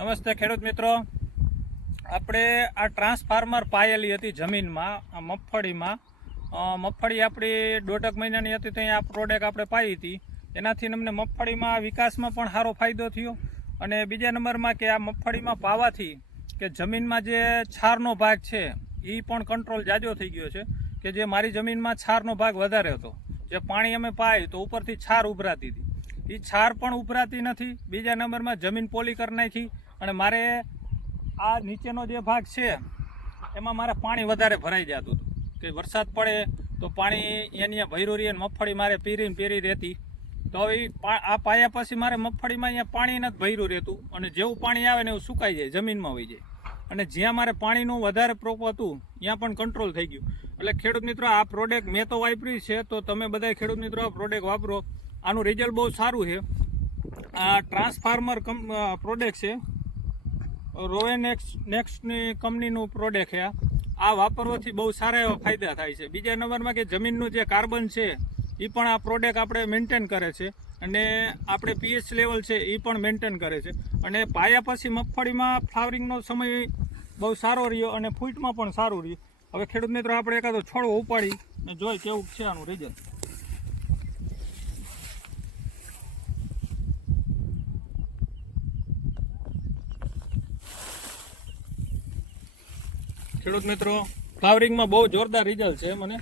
નમસ્તે ખેડૂત મિત્રો, આપણે આ ટ્રાન્સફાર્મર પાયેલી હતી જમીનમાં, આ મગફળીમાં. મગફળી આપણી 1.5 મહિનાની હતી, ત્યાં આ પ્રોડક્ટ આપણે પાઈ હતી. એનાથી અમને મગફળીમાં વિકાસમાં પણ સારો ફાયદો થયો. અને બીજા નંબરમાં કે આ મગફળીમાં પાવાથી કે જમીનમાં જે છારનો ભાગ છે એ પણ કંટ્રોલ જાજો થઈ ગયો છે. કે જે મારી જમીનમાં છારનો ભાગ વધારે હતો, જે પાણી અમે પાય તો ઉપરથી છાર ઉભરાતી હતી, એ છાર પણ ઉભરાતી નથી. બીજા નંબરમાં જમીન પોલી કરી નાખી. અને મારે આ નીચેનો જે ભાગ છે એમાં મારે પાણી વધારે ભરાઈ જતું હતું કે વરસાદ પડે તો પાણી એની ભર્યું રહે, મગફળી મારે પીરી રહેતી. તો હવે આ પાયા પછી મારે મગફળીમાં અહીંયા પાણી નથી ભર્યું રહેતું, અને જેવું પાણી આવે ને એવું સુકાઈ જાય, જમીનમાં વહી જાય. અને જ્યાં મારે પાણીનું વધારે પ્રોપ હતું ત્યાં પણ કંટ્રોલ થઈ ગયું. એટલે ખેડૂત મિત્રો, આ પ્રોડક્ટ મેં તો વાપરી છે, તો તમે બધા ખેડૂત મિત્રો આ પ્રોડક્ટ વાપરો. આનું રિઝલ્ટ બહુ સારું છે. આ ટ્રાન્સફાર્મર પ્રોડક્ટ છે, રોવેનેક્સની કંપનીનું પ્રોડક્ટ છે. આ વાપરવાથી બહુ સારા એવા ફાયદા થાય છે. બીજા નંબરમાં કે જમીનનું જે કાર્બન છે એ પણ આ પ્રોડક્ટ આપણે મેન્ટેન કરે છે, અને આપણે પીએચ લેવલ છે એ પણ મેન્ટેન કરે છે. અને પાયા પછી મગફળીમાં ફ્લાવરિંગનો સમય બહુ સારો રહ્યો અને ફૂટમાં પણ સારું રહ્યું. હવે ખેડૂત મિત્રો, આપણે એકાદો છોડવો ઉપાડી અને જોઈ કેવું છે આનું રિઝલ્ટ. ખેડૂત મિત્રો, ફ્લાવરિંગમાં બહુ જોરદાર રિઝલ્ટ છે મને.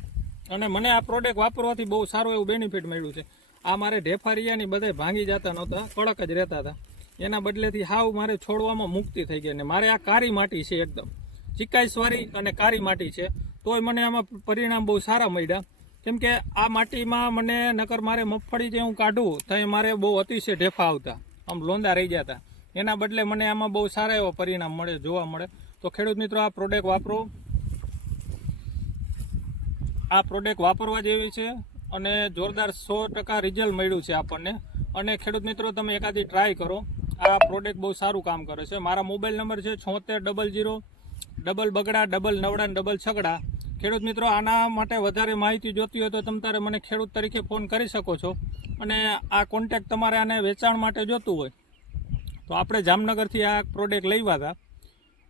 અને મને આ પ્રોડક્ટ વાપરવાથી બહુ સારું એવું બેનિફિટ મળ્યું છે. આ મારે ઢેફારિયાની બધા ભાંગી જતા નહોતા, કડક જ રહેતા હતા. એના બદલેથી હાવ મારે છોડવામાં મુક્તિ થઈ ગઈ. અને મારે આ કારી માટી છે, એકદમ ચીકાઈસવાળી અને કારી માટી છે, તોય મને આમાં પરિણામ બહુ સારા મળ્યા. કેમ કે આ માટીમાં મને નકર મારે મગફળી જે હું કાઢું તો મારે બહુ અતિશય ઢેફા આવતા, આમ લોંદા રહી જતા. એના બદલે મને આમાં બહુ સારા એવા પરિણામ જોવા મળે. તો ખેડૂત મિત્રો, આ પ્રોડક્ટ વાપરો. આ પ્રોડક્ટ વાપરવા જેવી છે અને જોરદાર 100% રિઝલ્ટ મળ્યું છે આપણને. અને ખેડૂત મિત્રો, તમે એકાદી ટ્રાય કરો. આ પ્રોડક્ટ બહુ સારું કામ કરે છે. મારા મોબાઈલ નંબર છે 7600 $99 ખેડૂત મિત્રો, આના માટે વધારે માહિતી જોતી હોય તો તમે તારે મને ખેડૂત તરીકે ફોન કરી શકો છો. અને આ કોન્ટેક્ટ તમારે આને વેચાણ માટે જોતું હોય તો આપણે જામનગરથી આ પ્રોડક્ટ લેવા હતા,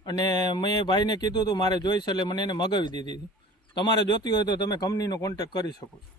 અને મેં ભાઈને કીધું હતું મારે જોઈશે, એટલે મને એને મગાવી દીધી હતી. તમારે જોતી હોય તો તમે કંપનીનો કોન્ટેક્ટ કરી શકો છો.